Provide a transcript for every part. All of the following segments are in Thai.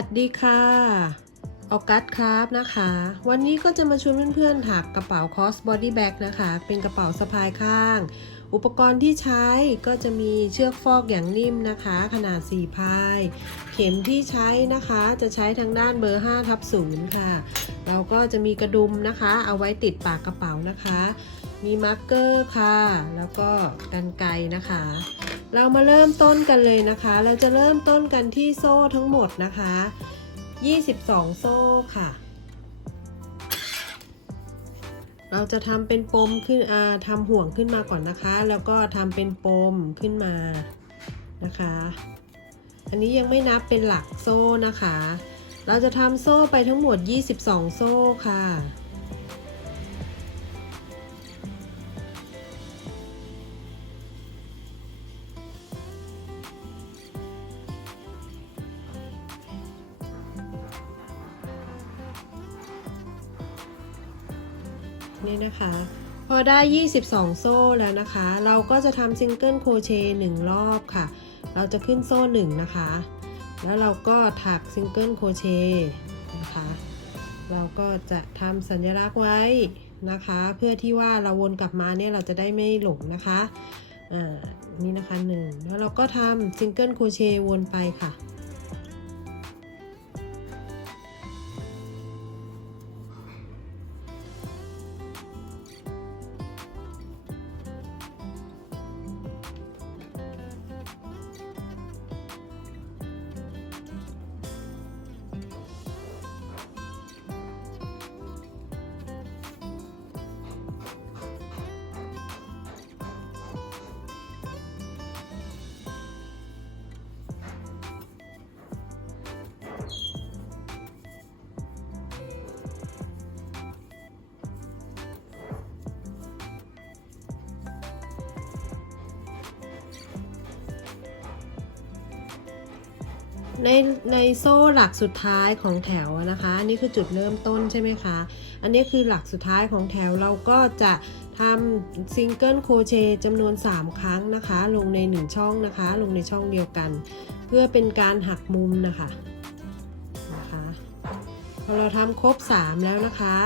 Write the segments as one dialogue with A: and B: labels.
A: สวัสดีค่ะออกัสครับนะคะ วันนี้ก็จะมาชวนเพื่อนๆถักกระเป๋าคอสบอดี้แบ็กนะคะ เป็นกระเป๋าสะพายข้าง อุปกรณ์ที่ใช้ก็จะมีเชือกฟอกอย่างนิ่มนะคะ ขนาด 4 พาย เข็มที่ใช้นะคะจะใช้ทางด้านเบอร์5ทับ0ค่ะ เราก็จะมีกระดุมนะคะ เอาไว้ติดปากกระเป๋านะคะ มีมาร์กเกอร์ค่ะ แล้วก็กันไกนะคะ เรามาเริ่มต้นกันเลยนะคะ เราจะเริ่มต้นกันที่โซ่ทั้งหมดนะคะ 22 โซ่ค่ะ เราจะทำเป็นปมขึ้นทำห่วงขึ้นมาก่อนนะคะ แล้วก็ทำเป็นปมขึ้นมานะคะ อันนี้ยังไม่นับเป็นหลักโซ่นะคะ เราจะทำโซ่ไปทั้งหมด 22 โซ่ค่ะ นี่นะคะ พอได้ 22 โซ่แล้วนะคะ เราก็จะทำซิงเกิลโครเชต์1รอบค่ะ เราจะขึ้นโซ่ 1 นะคะ แล้วเราก็ถักซิงเกิลโครเชต์นะคะ เราก็จะทำสัญลักษณ์ไว้นะคะ เพื่อที่ว่าเราวนกลับมาเนี่ยเราจะได้ไม่หลงนะคะ อ่า นี่นะคะหนึ่งแล้วเราก็ทำซิงเกิลโครเชต์วนไปค่ะ ในในโซ่หลักสุดท้ายของแถวนะคะอันนี้คือจุดเริ่มต้นใช่ไหมคะ อันนี้คือหลักสุดท้ายของแถวเราก็จะทำซิงเกิลโครเชต์จำนวน 3 ครั้งนะคะ ลงใน 1 ช่องนะคะ ลงในช่องเดียวกัน เพื่อเป็นการหักมุมนะคะนะคะพอเราทำครบ 3 แล้วนะคะ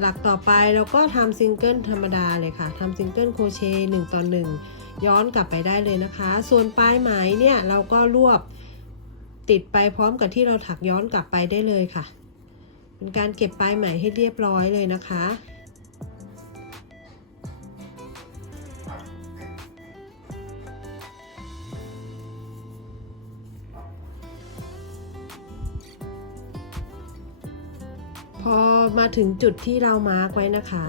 A: หลักต่อไปเราก็ทำซิงเกิลธรรมดาเลยค่ะทำซิงเกิลโครเชต์1ต่อ1ย้อนกลับไปได้เลยนะคะ ส่วนปลายไหมเนี่ยเราก็รวบ ติดไปพร้อมกับที่เราถักย้อนกลับไปได้เลยค่ะ เป็นการเก็บปลายไหมให้เรียบร้อยเลยนะคะ พอมาถึงจุดที่เรามาร์กไว้นะคะ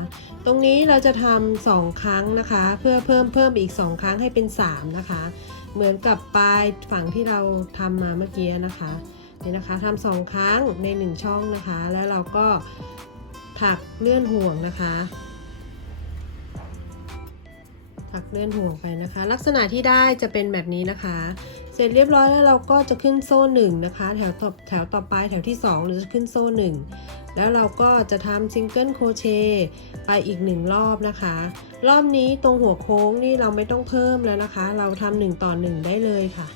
A: ตรงนี้เราจะทำสองครั้งนะคะ เพื่อเพิ่มเพิ่มอีกสองครั้งให้เป็นสามนะคะ เหมือนกับปลายฝั่งที่เราทำมาเมื่อกี้นะคะนี่นะคะทำสองครั้งในหนึ่งช่องนะคะ แล้วเราก็ถักเลื่อนห่วงนะคะ ถักเลื่อนห่วงไปนะคะ ลักษณะที่ได้จะเป็นแบบนี้นะคะ เสร็จเรียบร้อยแล้วเราก็จะขึ้นโซ่หนึ่งนะคะ แถวต่อแถวต่อไปแถวที่สองเราจะขึ้นโซ่หนึ่ง แล้วเราก็จะทำซิงเกิลโครเชต์ไปอีกหนึ่งรอบนะคะ รอบนี้ตรงหัวโค้งนี่เราไม่ต้องเพิ่มแล้วนะคะ เราทำหนึ่งต่อหนึ่งได้เลยค่ะ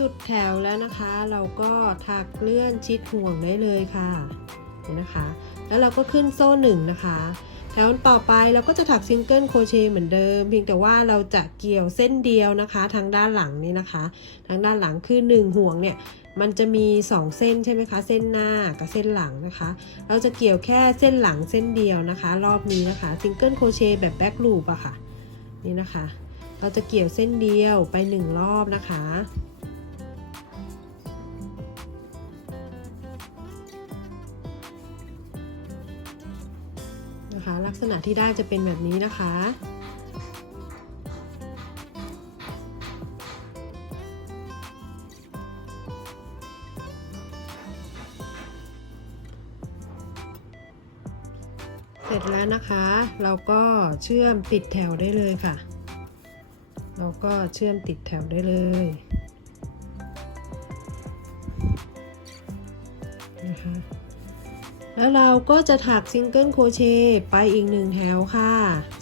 A: สุดแถวแล้วนะคะ เราก็ถักเลื่อนชิดห่วงได้เลยค่ะเห็นนะคะ แล้วเราก็ขึ้นโซ่หนึ่งนะคะแถวต่อไปเราก็จะถักซิงเกิลโครเชต์เหมือนเดิม เพียงแต่ว่าเราจะเกี่ยวเส้นเดียวนะคะ ทางด้านหลังนี่นะคะ ทางด้านหลังคือ 1 ห่วงเนี่ยมันจะมี 2 เส้นใช่ไหมคะ เส้นหน้ากับเส้นหลังนะคะ เราจะเกี่ยวแค่เส้นหลังเส้นเดียวนะคะ รอบนี้นะคะซิงเกิลโครเชต์แบบแบ็กลูปอะค่ะนี่นะคะ เราจะเกี่ยวเส้นเดียวไป 1 รอบนะคะ ษณะที่ได้จะเป็นแบบนี้นะคะ เสร็จแล้วนะคะ เราก็เชื่อมติดแถวได้เลยค่ะ เราก็เชื่อมติดแถวได้เลย แล้วเราก็จะถักซิงเกิลโคเชต์ไปอีกหนึ่งแถวค่ะ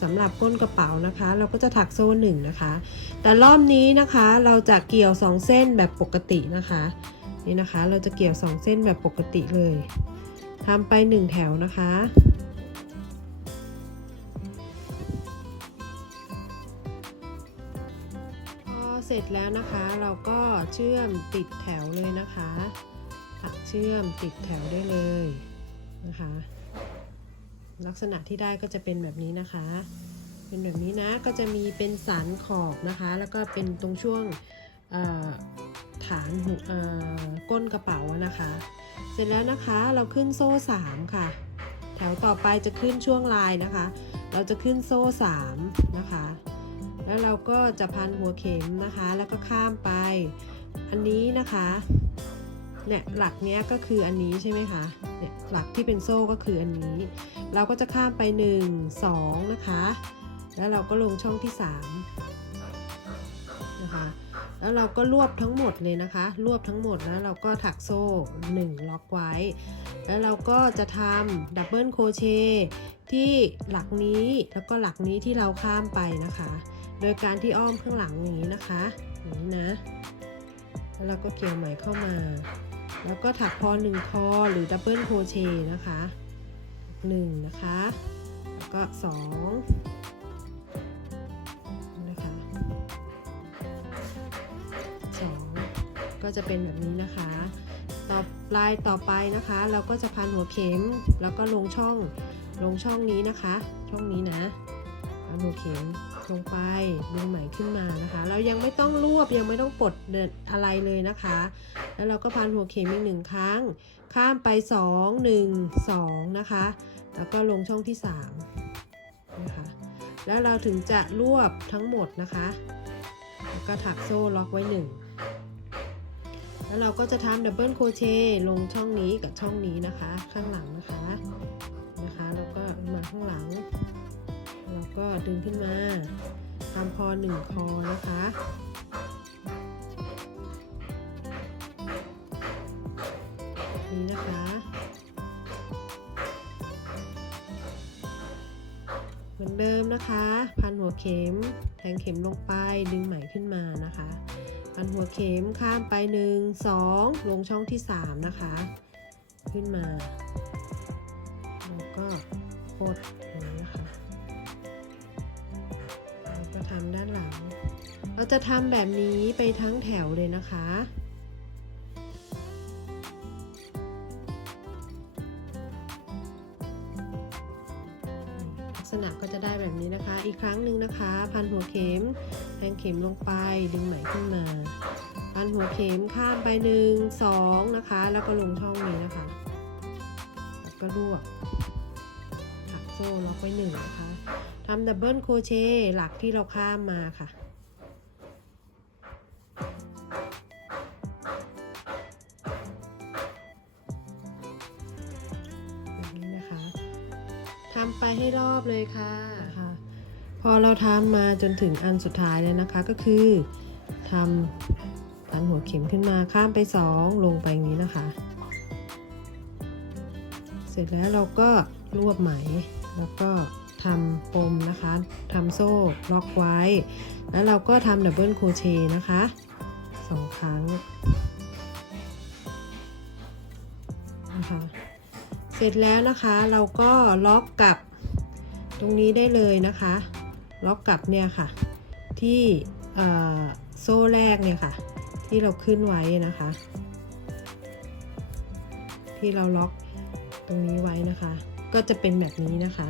A: สำหรับก้นกระเป๋านะคะ เราก็จะถักโซ่หนึ่งนะคะ แต่รอบนี้นะคะเราจะเกี่ยว2เส้นแบบปกตินะคะนี่นะคะ เราจะเกี่ยว2เส้นแบบปกติเลยทำไป1แถวนะคะพอเสร็จแล้วนะคะเราก็เชื่อมติดแถวเลยนะคะถักเชื่อมติดแถวได้เลย นะคะ ลักษณะที่ได้ก็จะเป็นแบบนี้นะคะ เป็นแบบนี้นะก็จะมีเป็นสันขอบนะคะ แล้วก็เป็นตรงช่วงฐานหูเอ่อก้นกระเป๋านะคะ เสร็จแล้วนะคะเราขึ้นโซ่ 3 ค่ะ แถวต่อไปจะขึ้นช่วงลายนะคะ เราจะขึ้นโซ่ 3 นะคะ แล้วเราก็จะพันหัวเข็มนะคะ แล้วก็ข้ามไป อันนี้นะคะ เนี่ยหลักเนี้ยก็คืออันนี้ใช่ไหมคะเนี่ยหลักที่เป็นโซ่ก็คืออันนี้ เราก็จะข้ามไป 1 2 นะคะ แล้วเราก็ลงช่องที่ 3 นะคะ แล้วเราก็รวบทั้งหมดเลยนะคะ รวบทั้งหมดแล้วเราก็ถักโซ่ 1 ล็อกไว้ แล้วเราก็จะทำดับเบิลโคเชที่หลักนี้แล้วก็หลักนี้ที่เราข้ามไปนะคะ โดยการที่อ้อมข้างหลังอย่างนี้นะคะอย่างนี้นะแล้วเราก็เกี่ยวไหมเข้ามา แล้วก็ถักพอหนึ่งคอหรือดับเบิลโครเชต์นะคะหนึ่งนะคะแล้วก็สองนะคะสองก็จะเป็นแบบนี้นะคะ ต่อลายต่อไปนะคะ เราก็จะพันหัวเข็มแล้วก็ลงช่องลงช่องนี้นะคะ ช่องนี้นะพันหัวเข็ม ลงไปดึงไหมขึ้นมานะคะ เรายังไม่ต้องรวบยังไม่ต้องปลดเดอะไรเลยนะคะ แล้วเราก็พันหัวเข็มอีกหนึ่งครั้ง ข้ามไป 2 1 2 นะคะ แล้วก็ลงช่องที่3นะคะแล้วเราถึงจะรวบทั้งหมดนะคะแล้วก็ถักโซ่ล็อกไว้ 1 แล้วเราก็จะทำดับเบิลโครเชต์ลงช่องนี้กับช่องนี้นะคะ ข้างหลังนะคะนะคะ แล้วก็มาข้างหลัง แล้วก็ดึงขึ้นมาทำคอหนึ่งคอนะคะนี้นะคะเหมือนเดิมนะคะ พันหัวเข็มแทงเข็มลงไปดึงไหมขึ้นมานะคะ พันหัวเข็มข้ามไป 1 2 ลงช่องที่ 3 นะคะ ขึ้นมา แล้วก็กด เราจะทำแบบนี้ไปทั้งแถวเลยนะคะ ลักษณะก็จะได้แบบนี้นะคะ อีกครั้งหนึ่งนะคะ พันหัวเข็มแทงเข็มลงไปดึงไหมขึ้นมา พันหัวเข็มข้ามไปหนึ่งสองนะคะ แล้วก็ลงช่องนี้นะคะแล้วก็รวบถักโซ่ล็อกไว้หนึ่งนะคะทำดับเบิลโครเชต์หลักที่เราข้ามมาค่ะ ไปให้รอบเลยค่ะค่ะ พอเราทำมาจนถึงอันสุดท้ายเลยนะคะก็คือทำพันหัวเข็มขึ้นมาข้ามไป 2 ลงไปอย่างนี้นะคะ เสร็จแล้วเราก็รวบไหมแล้วก็ทำปมนะคะทำโซ่ล็อกไว้ แล้วเราก็ทำดับเบิลโครเชต์นะคะสองครั้งนะคะเสร็จแล้วนะคะเราก็ล็อกกับ ตรงนี้ได้เลยนะคะ ล็อกกับเนี่ยค่ะ ที่โซ่แรกเนี่ยค่ะ ที่เราขึ้นไว้นะคะ ที่เราล็อกตรงนี้ไว้นะคะ ก็จะเป็นแบบนี้นะคะ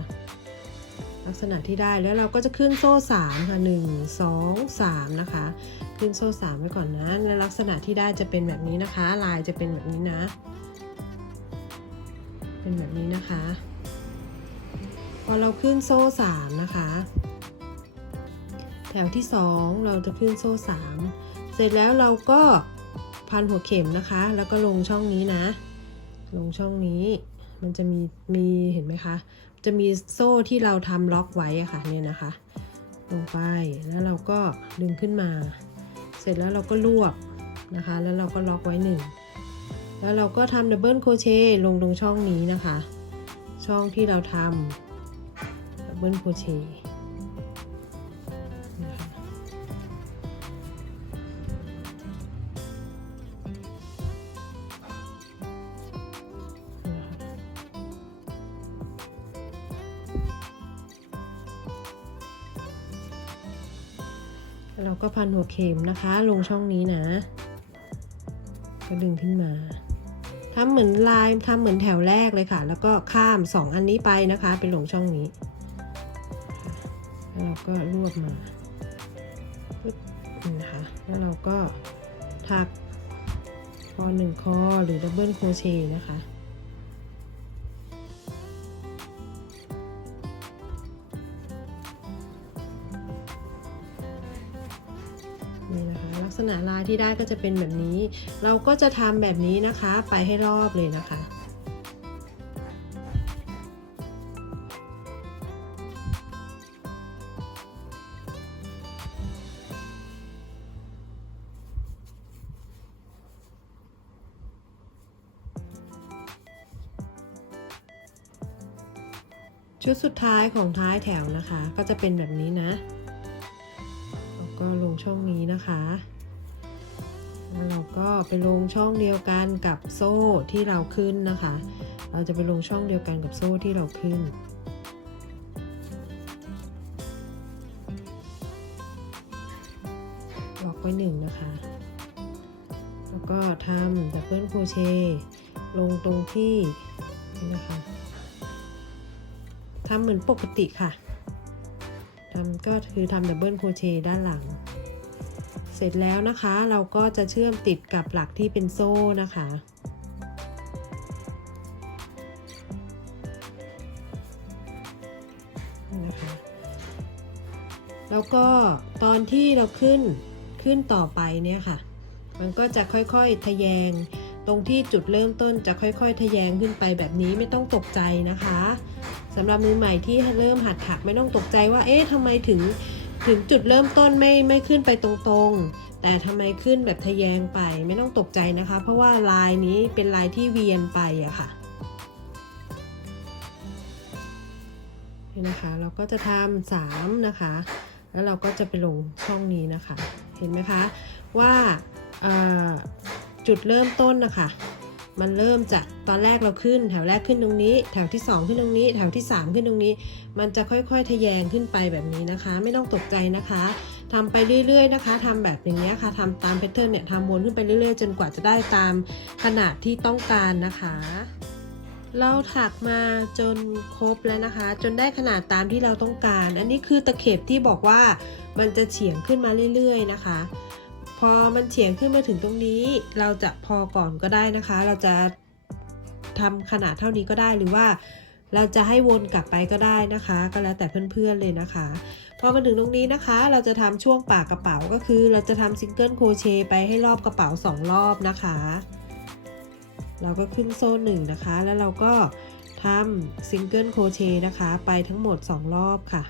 A: ลักษณะที่ได้แล้วเราก็จะขึ้นโซ่ 3 ค่ะ 1 2 3 นะคะ ขึ้นโซ่ 3 ไว้ก่อนนะและลักษณะที่ได้จะเป็นแบบนี้นะคะ ลายจะเป็นแบบนี้นะ เป็นแบบนี้นะคะ พอเราขึ้นโซ่3นะคะ แถวที่ 2 เราจะขึ้นโซ่ 3 เสร็จแล้วเราก็พันหัวเข็มนะคะ แล้วก็ลงช่องนี้นะ ลงช่องนี้มันจะมีมีเห็นไหมคะ จะมีโซ่ที่เราทำล็อกไว้อะค่ะเนี่ยนะคะ ลงไปแล้วเราก็ดึงขึ้นมา เสร็จแล้วเราก็รวบนะคะ แล้วเราก็ล็อกไว้หนึ่งแล้วเราก็ทำดับเบิลโคเชต์ลงตรงช่องนี้นะคะ ช่องที่เราทำ บเบิลโครเชเราก็พันหัวเข็มนะคะ ลงช่องนี้นะ ก็ดึงขึ้นมาทำเหมือนลายทำเหมือนแถวแรกเลยค่ะ แล้วก็ข้ามสองอันนี้ไปนะคะไปลงช่องนี้ แล้วเราก็รวบมาปึ๊บนะคะแล้วเราก็ถักคอหนึ่งคอหรือดับเบิลโคเชต์นะคะนี่นะคะ ลักษณะลายที่ได้ก็จะเป็นแบบนี้ เราก็จะทำแบบนี้นะคะ ไปให้รอบเลยนะคะ สุดท้ายของท้ายแถวนะคะ ก็จะเป็นแบบนี้นะ แล้วก็ลงช่องนี้นะคะแล้วเราก็ไปลงช่องเดียวกันกับโซ่ที่เราขึ้นนะคะ เราจะไปลงช่องเดียวกันกับโซ่ที่เราขึ้นล็อกไว้หนึ่งนะคะ แล้วก็ทำดับเบิลโครเชต์ลงตรงที่นี่นะคะ ทำเหมือนปกติค่ะทำก็คือทำดับเบิลโครเชต์ด้านหลัง เสร็จแล้วนะคะเราก็จะเชื่อมติดกับหลักที่เป็นโซ่นะคะนี่นะคะ แล้วก็ตอนที่เราขึ้นขึ้นต่อไปเนี่ยค่ะ มันก็จะค่อยๆทะแยง ตรงที่จุดเริ่มต้นจะค่อยๆ ทะแยงขึ้นไปแบบนี้ไม่ต้องตกใจนะคะ สำหรับมือใหม่ที่เริ่มหัดถักไม่ต้องตกใจว่า เอ๊ะทำไมถึงถึงจุดเริ่มต้นไม่ไม่ขึ้นไปตรงๆ แต่ทำไมขึ้นแบบทะแยงไปไม่ต้องตกใจนะคะ เพราะว่าลายนี้เป็นลายที่เวียนไปอะค่ะนี่นะคะเราก็จะทำสามนะคะ แล้วเราก็จะไปลงช่องนี้นะคะ เห็นไหมคะว่าจุดเริ่มต้นนะคะ มันเริ่มจากตอนแรกเราขึ้น แถวแรกขึ้นตรงนี้ แถวที่ 2 ขึ้นตรงนี้ แถวที่ 3 ขึ้นตรงนี้ มันจะค่อยๆ ทะแยงขึ้นไปแบบนี้นะคะ ไม่ต้องตกใจนะคะทำไปเรื่อยๆนะคะทำแบบอย่างนี้ค่ะทำตามแพทเทิร์นเนี่ยทำวนขึ้นไปเรื่อยๆ จนกว่าจะได้ตามขนาดที่ต้องการนะคะเราถักมาจนครบแล้วนะคะ จนได้ขนาดตามที่เราต้องการ อันนี้คือตะเข็บที่บอกว่ามันจะเฉียงขึ้นมาเรื่อยๆนะคะ พอมันเฉียงขึ้นมาถึงตรงนี้ เราจะพอก่อนก็ได้นะคะ เราจะทำขนาดเท่านี้ก็ได้หรือว่าเราจะให้วนกลับไปก็ได้นะคะ ก็แล้วแต่เพื่อนๆเลยนะคะ พอมาถึงตรงนี้นะคะ เราจะทำช่วงปากกระเป๋าก็คือ เราจะทำซิงเกิลโครเชต์ไปให้รอบกระเป๋า 2 รอบนะคะ เราก็ขึ้นโซ่หนึ่งนะคะ แล้วเราก็ทำซิงเกิลโครเชต์นะคะ ไปทั้งหมด 2 รอบค่ะ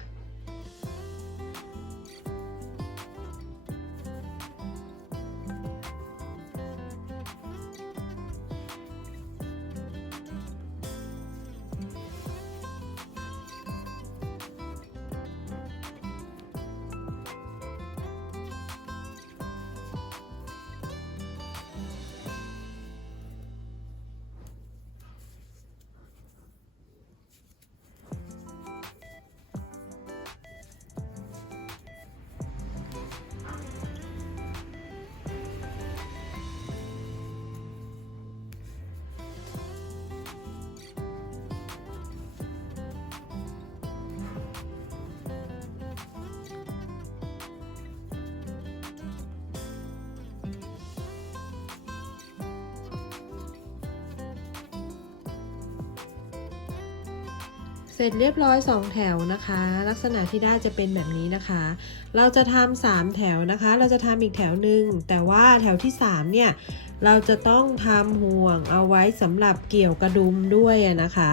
A: เสร็จเรียบร้อย 2 แถวนะคะ ลักษณะที่ได้จะเป็นแบบนี้นะคะ เราจะทำสามแถวนะคะ เราจะทำอีกแถวหนึ่งแต่ว่าแถวที่ 3 เนี่ย เราจะต้องทำห่วงเอาไว้สำหรับเกี่ยวกระดุมด้วยนะคะ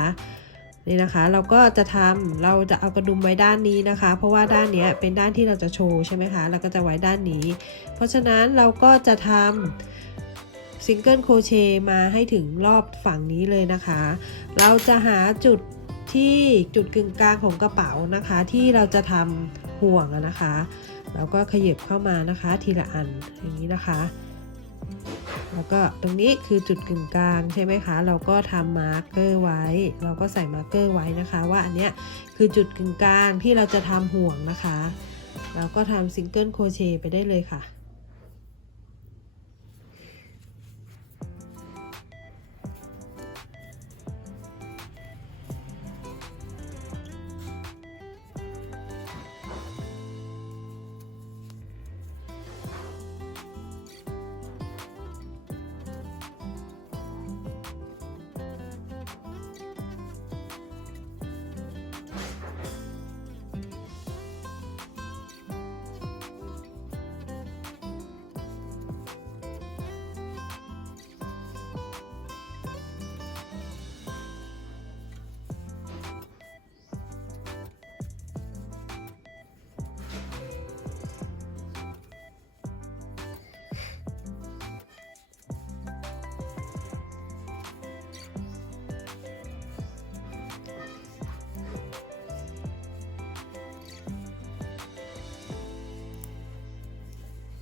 A: นี่นะคะเราก็จะทำเราจะเอากระดุมไว้ด้านนี้นะคะ เพราะว่าด้านเนี้ยเป็นด้านที่เราจะโชว์ใช่ไหมคะเราก็จะไว้ด้านนี้ เพราะฉะนั้นเราก็จะทำซิงเกิลโครเชต์มาให้ถึงรอบฝั่งนี้เลยนะคะ เราจะหาจุด ที่จุดกึ่งกลางของกระเป๋านะคะ ที่เราจะทำห่วงนะคะแล้วก็ขยับเข้ามานะคะทีละอันอย่างนี้นะคะ แล้วก็ตรงนี้คือจุดกึ่งกลางใช่ไหมคะ เราก็ทำมาร์กเกอร์ไว้ เราก็ใส่มาร์กเกอร์ไว้นะคะ ว่าอันเนี้ยคือจุดกึ่งกลางที่เราจะทำห่วงนะคะ เราก็ทำซิงเกิลโครเชต์ไปได้เลยค่ะ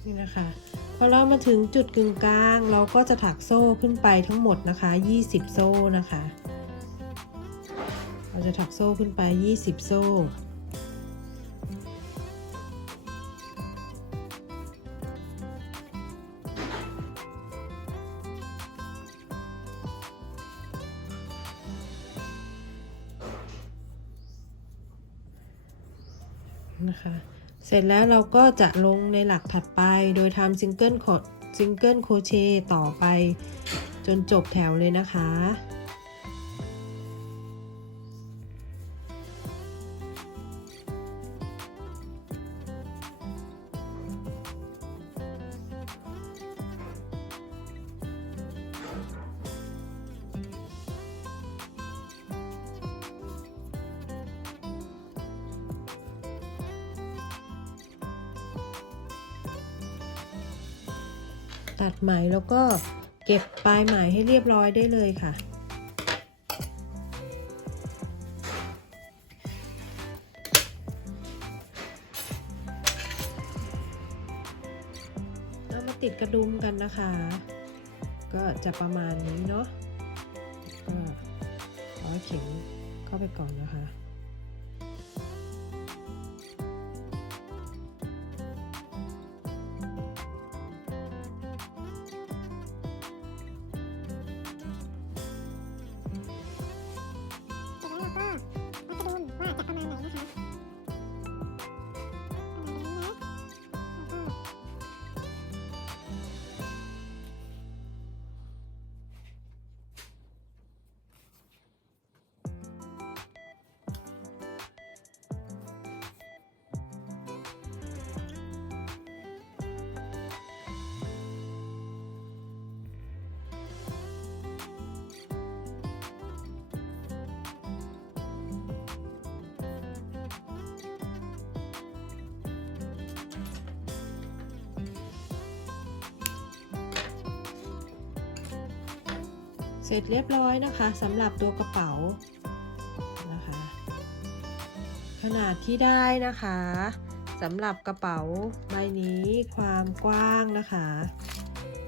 A: นี่นะคะพอเรามาถึงจุดกึ่งกลาง เราก็จะถักโซ่ขึ้นไปทั้งหมดนะคะ 20 โซ่นะคะ เราจะถักโซ่ขึ้นไป 20 โซ่ ร็จแล้วเราก็จะลงในหลักถัดไป โดยทำซิงเกิลโคซิงเกิลโคเชต์ต่อไป จนจบแถวเลยนะคะ ตัดไหมแล้วก็เก็บปลายไหมให้เรียบร้อยได้เลยค่ะ เรามาติดกระดุมกันนะคะ ก็จะประมาณนี้เนาะก็ร้อยเข็มเข้าไปก่อนนะคะ
B: เสร็จเรี
A: ยบร้อยนะคะสำหรับตัวกระเป๋านะคะ ขนาดที่ได้นะคะสำหรับกระเป๋าใบนี้ความกว้างนะคะ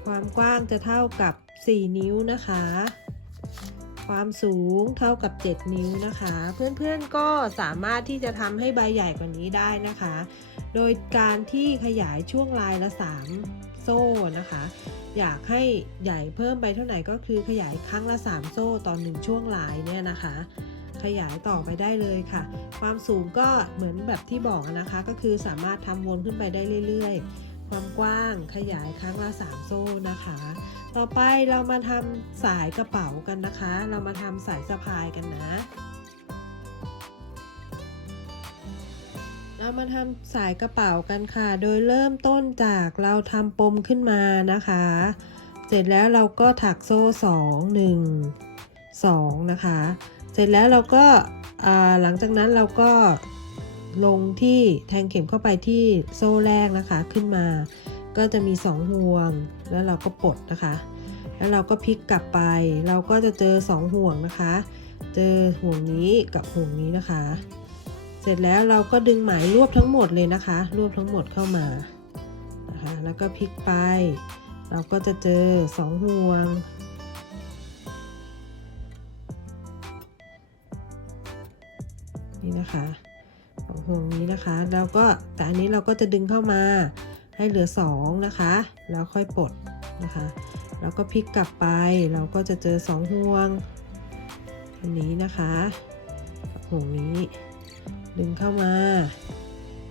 A: ความกว้างจะเท่ากับ 4 นิ้วนะคะ ความสูงเท่ากับ 7 นิ้วนะคะ เพื่อนๆก็สามารถที่จะทำให้ใบใหญ่กว่านี้ได้นะคะ โดยการที่ขยายช่วงลายละ 3 โซ่นะคะ อยากให้ใหญ่เพิ่มไปเท่าไหร่ก็คือขยายครั้งละ 3 โซ่ต่อ1ช่วงลายเนี่ยนะคะ ขยายต่อไปได้เลยค่ะ ความสูงก็เหมือนแบบที่บอกนะคะ ก็คือสามารถทำวนขึ้นไปได้เรื่อย ๆ ความกว้างขยายครั้งละ 3 โซ่นะคะ ต่อไปเรามาทำสายกระเป๋ากันนะคะ เรามาทำสายสะพายกันนะ เรามาทำสายกระเป๋ากันค่ะ โดยเริ่มต้นจากเราทำปมขึ้นมานะคะ เสร็จแล้วเราก็ถักโซ่2 1 2นะคะ เสร็จแล้วเราก็หลังจากนั้นเราก็ลงที่แทงเข็มเข้าไปที่โซ่แรกนะคะขึ้นมา ก็จะมี 2 ห่วง แล้วเราก็ปลดนะคะ แล้วเราก็พลิกกลับไป เราก็จะเจอ 2 ห่วงนะคะ เจอห่วงนี้กับห่วงนี้นะคะ เสร็จแล้วเราก็ดึงไหมรวบทั้งหมดเลยนะคะ รวบทั้งหมดเข้ามานะคะแล้วก็พลิกไป เราก็จะเจอสองห่วงนี่นะคะสองห่วงนี้นะคะแล้วก็แต่อันนี้เราก็จะดึงเข้ามาให้เหลือสองนะคะ แล้วค่อยปลดนะคะ แล้วก็พลิกกลับไป เราก็จะเจอสองห่วงอันนี้นะคะห่วงนี้ ดึงเข้ามา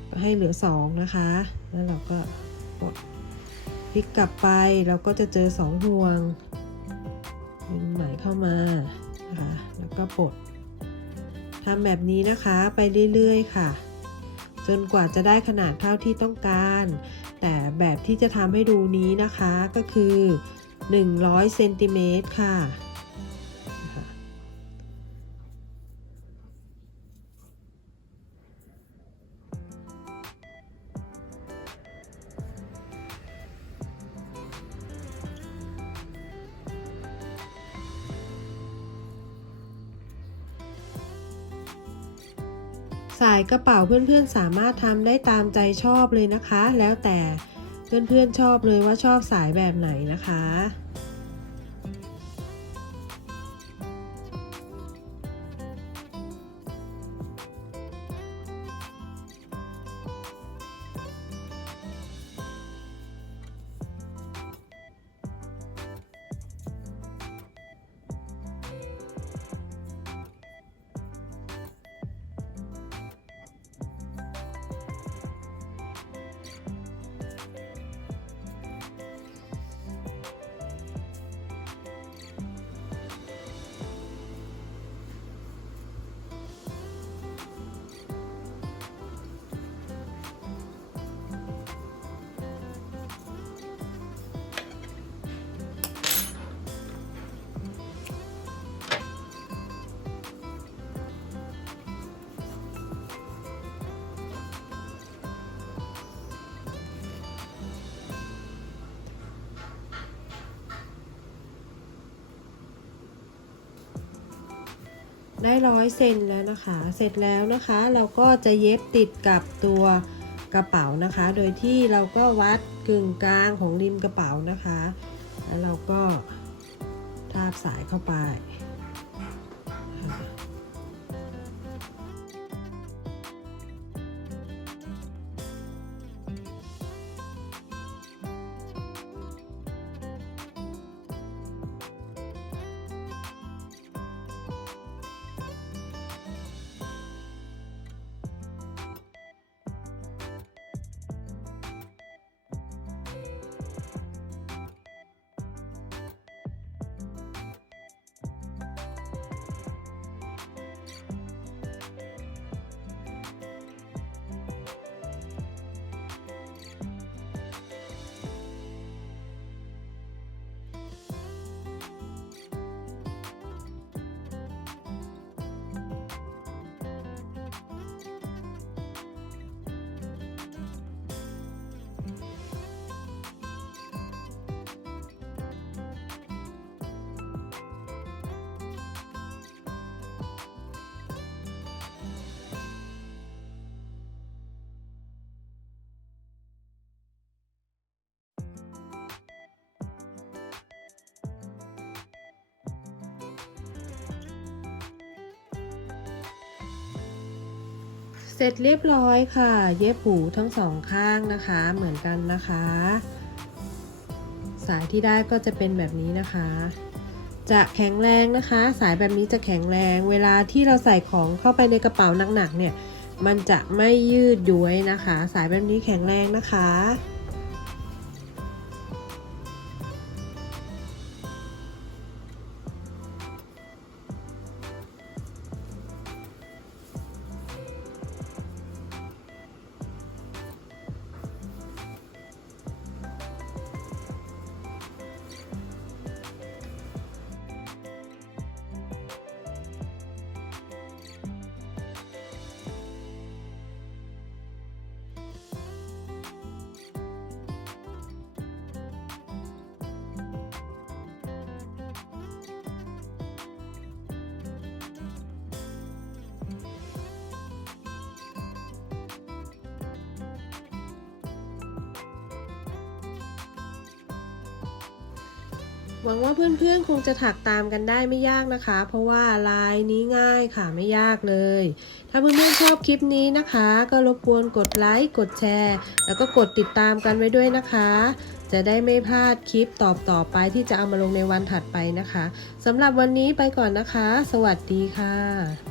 A: ก็ให้เหลือสองนะคะ แล้วเราก็กดพลิกกลับไปเราก็จะเจอสองห่วงดึงไหมเข้ามานะคะแล้วก็ปลดทำแบบนี้นะคะไปเรื่อยๆค่ะ จนกว่าจะได้ขนาดเท่าที่ต้องการ แต่แบบที่จะทำให้ดูนี้นะคะก็คือ 100เซนติเมตรค่ะายกระเป๋าเพื่อนๆสามารถทำได้ตามใจชอบเลยนะคะ แล้วแต่เพื่อนๆชอบเลยว่าชอบสายแบบไหนนะคะ ได้ร้อยเซนแล้วนะคะ เสร็จแล้วนะคะ เราก็จะเย็บติดกับตัวกระเป๋านะคะ โดยที่เราก็วัดกึ่งกลางของริมกระเป๋านะคะ แล้วเราก็ทาบสายเข้าไป เสร็จเรียบร้อยค่ะ เย็บหูทั้งสองข้างนะคะ เหมือนกันนะคะ สายที่ได้ก็จะเป็นแบบนี้นะคะ จะแข็งแรงนะคะ สายแบบนี้จะแข็งแรง เวลาที่เราใส่ของเข้าไปในกระเป๋าหนักๆเนี่ย มันจะไม่ยืดย้วยนะคะ สายแบบนี้แข็งแรงนะคะ หวังว่าเพื่อนๆคงจะถักตามกันได้ไม่ยากนะคะ เพราะว่าลายนี้ง่ายค่ะไม่ยากเลย ถ้าเพื่อนๆชอบคลิปนี้นะคะ ก็รบกวนกดไลค์กดแชร์ แล้วก็กดติดตามกันไว้ด้วยนะคะ จะได้ไม่พลาดคลิปตอบต่อไปที่จะเอามาลงในวันถัดไปนะคะสำหรับวันนี้ไปก่อนนะคะ สวัสดีค่ะ